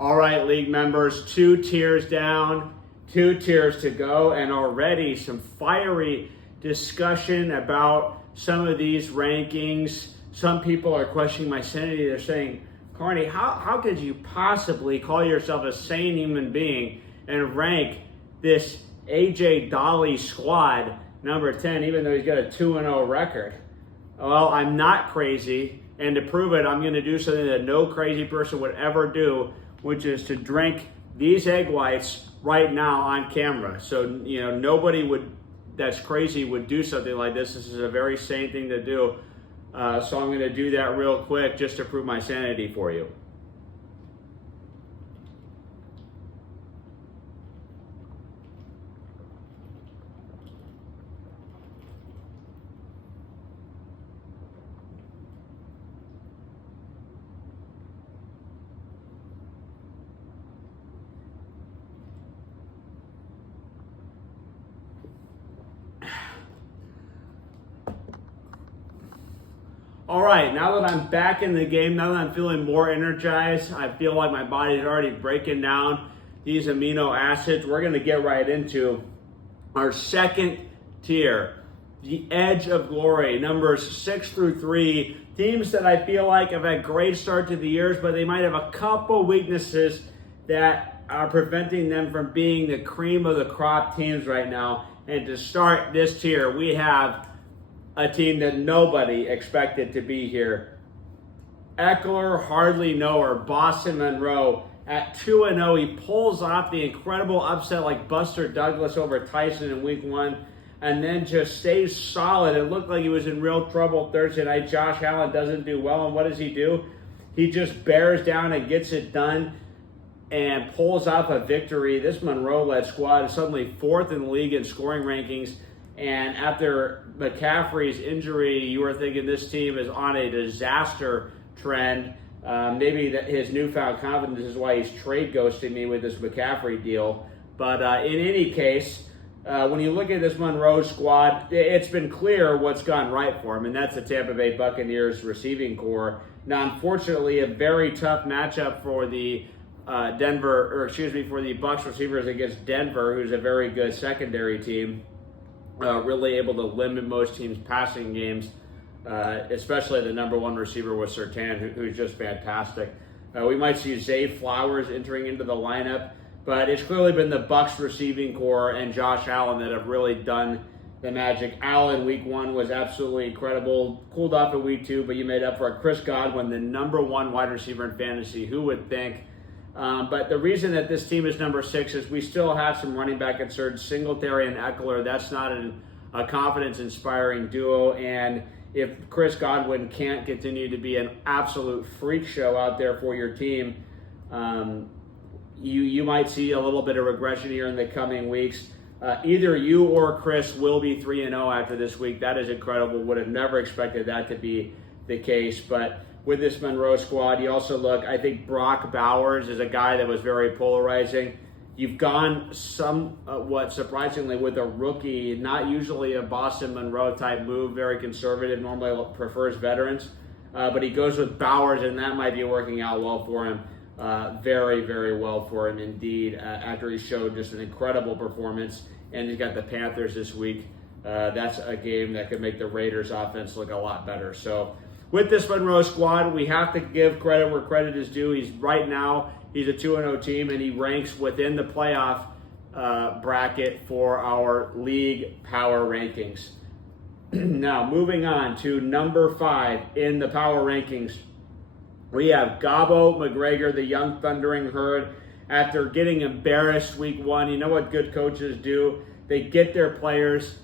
All right, league members, 2 tiers down, 2 tiers to go, and already some fiery discussion about some of these rankings. Some people are questioning my sanity. They're saying, Carney, how could you possibly call yourself a sane human being and rank this AJ Dolly squad number 10, even though he's got a 2-0 record? Well, I'm not crazy, and to prove it, I'm going to do something that no crazy person would ever do, which is to drink these egg whites right now on camera. So, nobody that's crazy would do something like this. This is a very sane thing to do. So I'm going to do that real quick just to prove my sanity for you. All right, now that I'm back in the game, now that I'm feeling more energized, I feel like my body's already breaking down these amino acids. We're going to get right into our second tier, the Edge of Glory, numbers 6 through 3. Teams that I feel like have had great start to the years, but they might have a couple weaknesses that are preventing them from being the cream of the crop teams right now. And to start this tier, we have a team that nobody expected to be here. Eckler, hardly knower, Boston Monroe at 2-0. He pulls off the incredible upset like Buster Douglas over Tyson in week 1 and then just stays solid. It looked like he was in real trouble Thursday night. Josh Allen doesn't do well, and what does he do? He just bears down and gets it done and pulls off a victory. This Monroe-led squad is suddenly 4th in the league in scoring rankings. And after McCaffrey's injury, you were thinking this team is on a disaster trend. Maybe that his newfound confidence is why he's trade ghosting me with this McCaffrey deal. But in any case, when you look at this Monroe squad, it's been clear what's gone right for him, and that's the Tampa Bay Buccaneers receiving core. Now, unfortunately, a very tough matchup for the for the Bucs receivers against Denver, who's a very good secondary team. Really able to limit most teams' passing games, especially the number 1 receiver with Surtain, who's just fantastic. We might see Zay Flowers entering into the lineup, but it's clearly been the Bucs receiving core and Josh Allen that have really done the magic. Allen, week 1 was absolutely incredible. Cooled off in week 2, but you made up for it. Chris Godwin, the number 1 wide receiver in fantasy. Who would think? But the reason that this team is number 6 is we still have some running back inserts, Singletary and Eckler. That's not a confidence-inspiring duo. And if Chris Godwin can't continue to be an absolute freak show out there for your team, you might see a little bit of regression here in the coming weeks. Either you or Chris will be 3-0 after this week. That is incredible. Would have never expected that to be the case. But with this Monroe squad, you also look, I think Brock Bowers is a guy that was very polarizing. You've gone somewhat surprisingly with a rookie, not usually a Boston Monroe type move, very conservative, normally prefers veterans. But he goes with Bowers, and that might be working out well for him. Very, very well for him indeed, after he showed just an incredible performance. And he's got the Panthers this week. That's a game that could make the Raiders offense look a lot better. So with this Monroe squad, we have to give credit where credit is due. He's a 2-0 team, and he ranks within the playoff bracket for our league power rankings. Now, moving on to number 5 in the power rankings, we have Gabo McGregor, the young Thundering Herd. After getting embarrassed week 1, you know what good coaches do? They get their players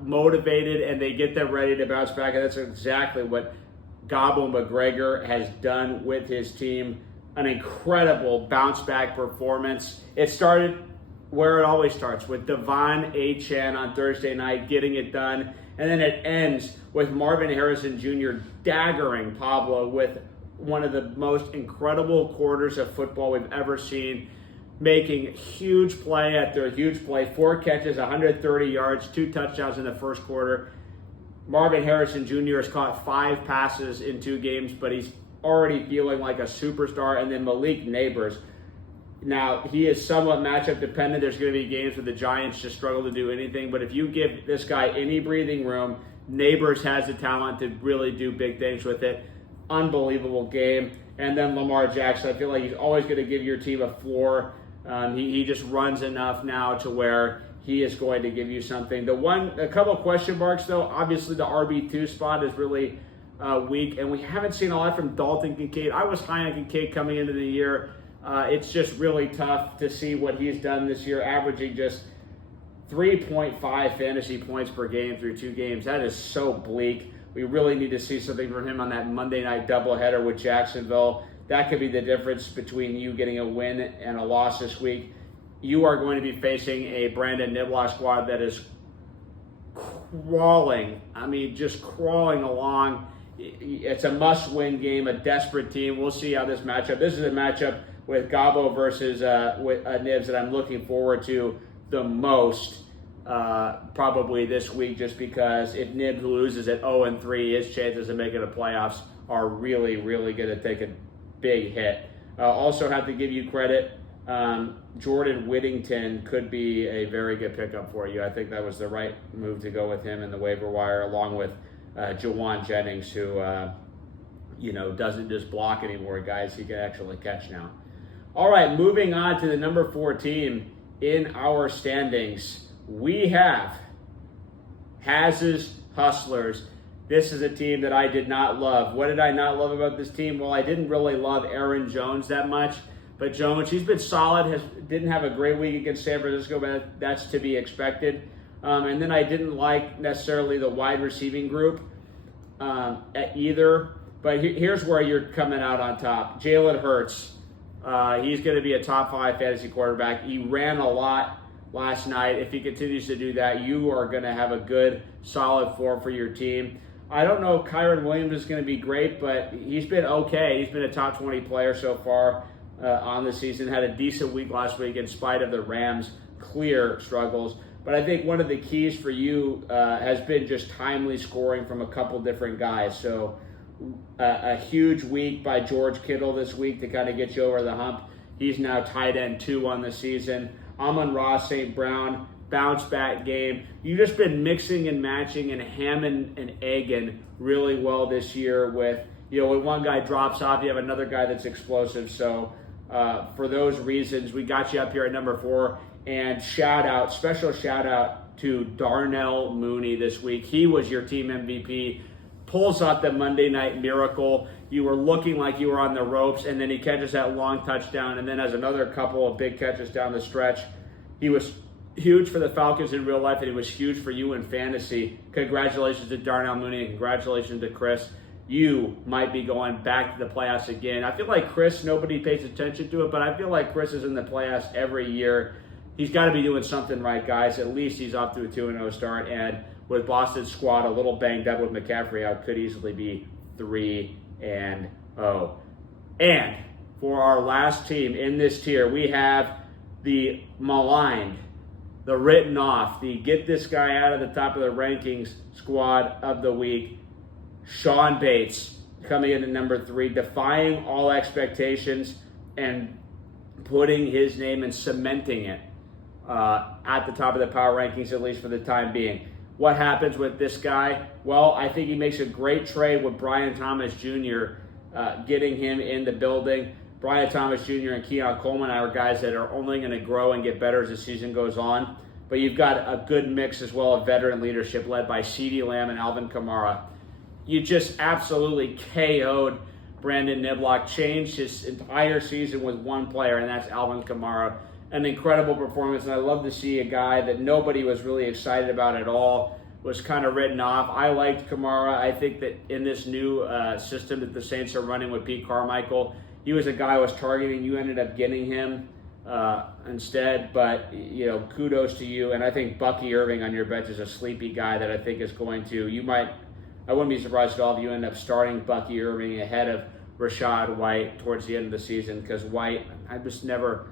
motivated, and they get them ready to bounce back. And that's exactly what Gabo McGregor has done with his team. An incredible bounce back performance. It started where it always starts, with Devon Achane on Thursday night getting it done. And then it ends with Marvin Harrison Jr. daggering Pablo with one of the most incredible quarters of football we've ever seen, making huge play after huge play. 4 catches, 130 yards, 2 touchdowns in the first quarter. Marvin Harrison Jr. has caught 5 passes in 2 games, but he's already feeling like a superstar. And then Malik Neighbors. Now, he is somewhat matchup dependent. There's going to be games where the Giants just struggle to do anything. But if you give this guy any breathing room, Neighbors has the talent to really do big things with it. Unbelievable game. And then Lamar Jackson, I feel like he's always going to give your team a floor. He just runs enough now to where he is going to give you something. A couple of question marks, though. Obviously, the RB2 spot is really weak. And we haven't seen a lot from Dalton Kincaid. I was high on Kincaid coming into the year. It's just really tough to see what he's done this year, averaging just 3.5 fantasy points per game through 2 games. That is so bleak. We really need to see something from him on that Monday night doubleheader with Jacksonville. That could be the difference between you getting a win and a loss this week. You are going to be facing a Brandon Niblock squad that is crawling. I mean, just crawling along. It's a must-win game, a desperate team. We'll see how this matchup. This is a matchup with Gabo versus Nibs that I'm looking forward to the most probably this week, just because if Nibs loses at 0-3, his chances of making the playoffs are really, really going to take a big hit. Also have to give you credit. Jordan Whittington could be a very good pickup for you. I think that was the right move to go with him in the waiver wire, along with Jawan Jennings, who doesn't just block anymore, guys. He can actually catch now. All right, moving on to the number 4 team in our standings. We have Haz's Hustlers. This is a team that I did not love. What did I not love about this team? Well, I didn't really love Aaron Jones that much. But Jones, he's been solid. Didn't have a great week against San Francisco, but that's to be expected. And then I didn't like necessarily the wide receiving group either. But here's where you're coming out on top. Jalen Hurts. He's going to be a top 5 fantasy quarterback. He ran a lot last night. If he continues to do that, you are going to have a good, solid form for your team. I don't know if Kyron Williams is going to be great, but he's been okay. He's been a top 20 player so far on the season. Had a decent week last week in spite of the Rams' clear struggles. But I think one of the keys for you has been just timely scoring from a couple different guys. So a huge week by George Kittle this week to kind of get you over the hump. He's now tight end 2 on the season. Amon-Ra St. Brown, bounce back game. You've just been mixing and matching and hamming and egging really well this year with, when one guy drops off, you have another guy that's explosive. So for those reasons, we got you up here at number 4. And special shout out to Darnell Mooney this week. He was your team MVP. Pulls off the Monday night miracle. You were looking like you were on the ropes, and then he catches that long touchdown, and then has another couple of big catches down the stretch. He was huge for the Falcons in real life, and he was huge for you in fantasy. Congratulations to Darnell Mooney, and congratulations to Chris. You might be going back to the playoffs again. I feel like Chris, nobody pays attention to it, but I feel like Chris is in the playoffs every year. He's got to be doing something right, guys. At least he's off to a 2-0 start, and with Boston's squad a little banged up with McCaffrey out, could easily be 3-0. And for our last team in this tier, we have the maligned, the written off, the get this guy out of the top of the rankings squad of the week, Sean Bates, coming in at number 3, defying all expectations and putting his name and cementing it at the top of the power rankings, at least for the time being. What happens with this guy? Well, I think he makes a great trade with Brian Thomas Jr., getting him in the building. Brian Thomas Jr. and Keon Coleman are guys that are only going to grow and get better as the season goes on. But you've got a good mix as well of veteran leadership led by CeeDee Lamb and Alvin Kamara. You just absolutely KO'd Brandon Niblock, changed his entire season with one player, and that's Alvin Kamara. An incredible performance, and I love to see a guy that nobody was really excited about at all was kind of written off. I liked Kamara. I think that in this new system that the Saints are running with Pete Carmichael, he was a guy I was targeting. You ended up getting him instead, but kudos to you. And I think Bucky Irving on your bench is a sleepy guy that I think is going to, I wouldn't be surprised at all if you end up starting Bucky Irving ahead of Rachaad White towards the end of the season, because White, I just never,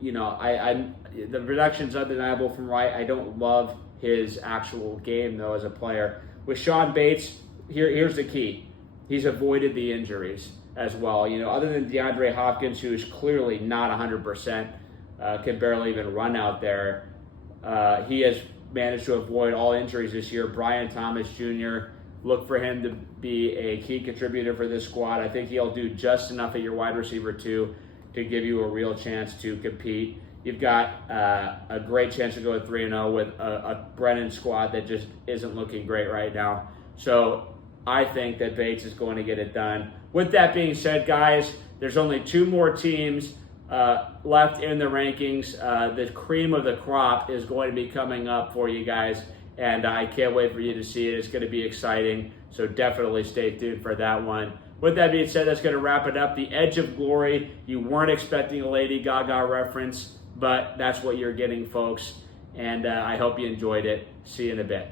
the production's undeniable from White. I don't love his actual game, though, as a player. With Sean Bates, here's the key. he's avoided the injuries as well. You know, other than DeAndre Hopkins, who is clearly not 100%, can barely even run out there, he has managed to avoid all injuries this year. Brian Thomas Jr., look for him to be a key contributor for this squad. I think he'll do just enough at your wide receiver too to give you a real chance to compete. You've got a great chance to go 3-0 with a Brennan squad that just isn't looking great right now. So I think that Bates is going to get it done. With that being said, guys, there's only 2 more teams left in the rankings. The cream of the crop is going to be coming up for you guys, and I can't wait for you to see it. It's going to be exciting, so definitely stay tuned for that one. With that being said, that's going to wrap it up. The Edge of Glory. You weren't expecting a Lady Gaga reference, but that's what you're getting, folks, and I hope you enjoyed it. See you in a bit.